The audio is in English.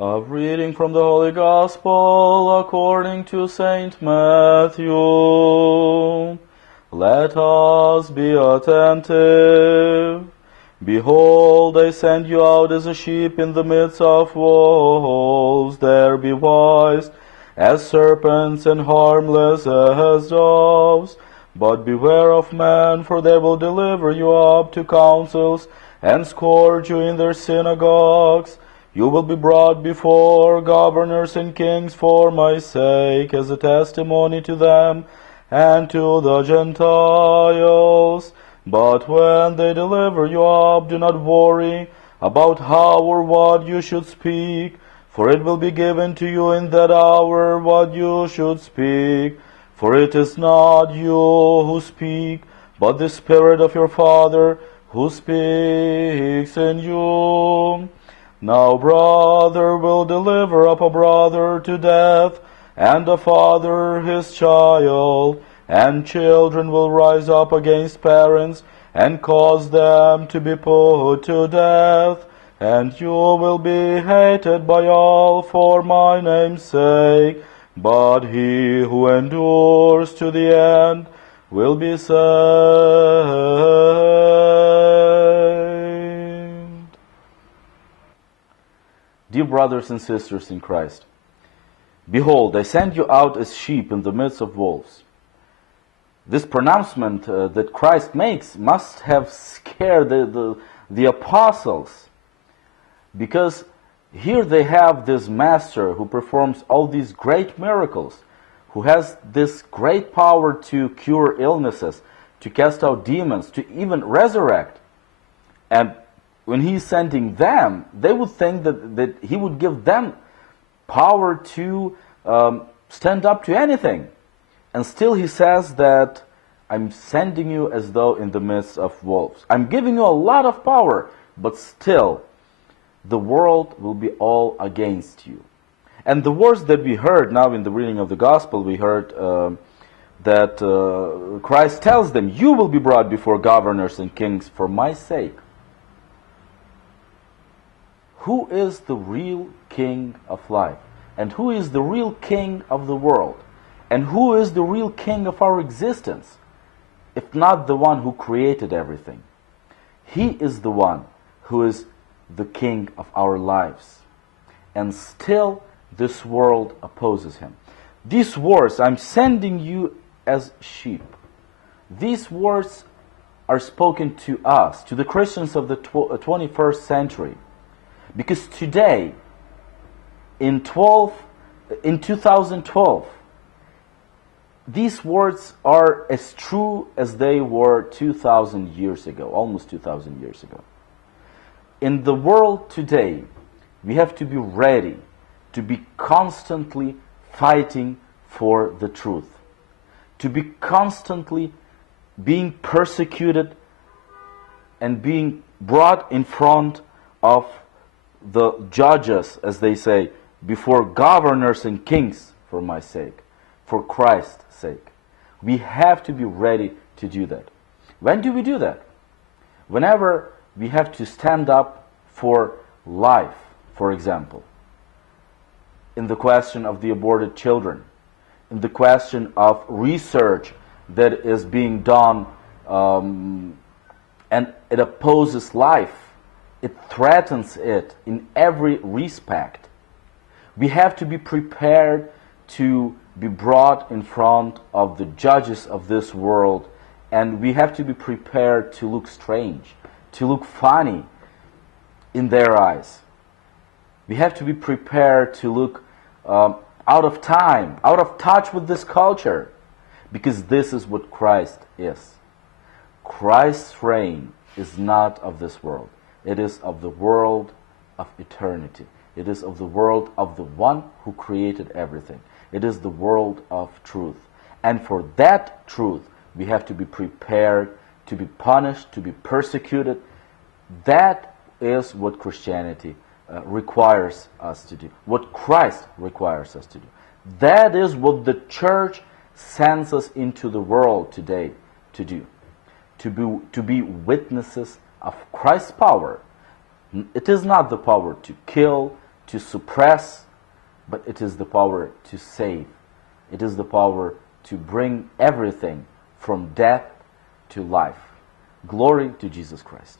Of reading from the Holy Gospel according to Saint Matthew. Let us be attentive. Behold, I send you out as a sheep in the midst of wolves. There be wise as serpents and harmless as doves. But beware of men, for they will deliver you up to councils and scourge you in their synagogues. You will be brought before governors and kings for my sake, as a testimony to them and to the Gentiles. But when they deliver you up, do not worry about how or what you should speak, for it will be given to you in that hour what you should speak. For it is not you who speak, but the Spirit of your Father who speaks in you. Now brother will deliver up a brother to death, and a father his child, and children will rise up against parents, and cause them to be put to death. And you will be hated by all for my name's sake, but he who endures to the end will be saved. Dear brothers and sisters in Christ, behold, I send you out as sheep in the midst of wolves. This pronouncement that Christ makes must have scared the apostles, because here they have this master who performs all these great miracles, who has this great power to cure illnesses, to cast out demons, to even resurrect. And when he's sending them, they would think that he would give them power to stand up to anything. And still he says that I'm sending you as though in the midst of wolves. I'm giving you a lot of power, but still the world will be all against you. And the words that we heard now in the reading of the Gospel, we heard that Christ tells them, you will be brought before governors and kings for my sake. Who is the real king of life? And who is the real king of the world? And who is the real king of our existence, if not the one who created everything? He is the one who is the king of our lives. And still this world opposes him. These words, I'm sending you as sheep, these words are spoken to us, to the Christians of the 21st century. Because today, in 2012, these words are as true as they were 2,000 years ago, almost 2,000 years ago. In the world today, we have to be ready to be constantly fighting for the truth, to be constantly being persecuted and being brought in front of the judges, as they say, before governors and kings for my sake, for Christ's sake. We have to be ready to do that. When do we do that? Whenever we have to stand up for life, for example, in the question of the aborted children, in the question of research that is being done and it opposes life. It threatens it in every respect. We have to be prepared to be brought in front of the judges of this world, and we have to be prepared to look strange, to look funny in their eyes. We have to be prepared to look out of time, out of touch with this culture, because this is what Christ is. Christ's reign is not of this world. It is of the world of eternity. It is of the world of the one who created everything. It is the world of truth. And for that truth, we have to be prepared to be punished, to be persecuted. That is what Christianity requires us to do, what Christ requires us to do. That is what the church sends us into the world today to do, to be witnesses of Christ's power. It is not the power to kill, to suppress, but it is the power to save. It is the power to bring everything from death to life. Glory to Jesus Christ.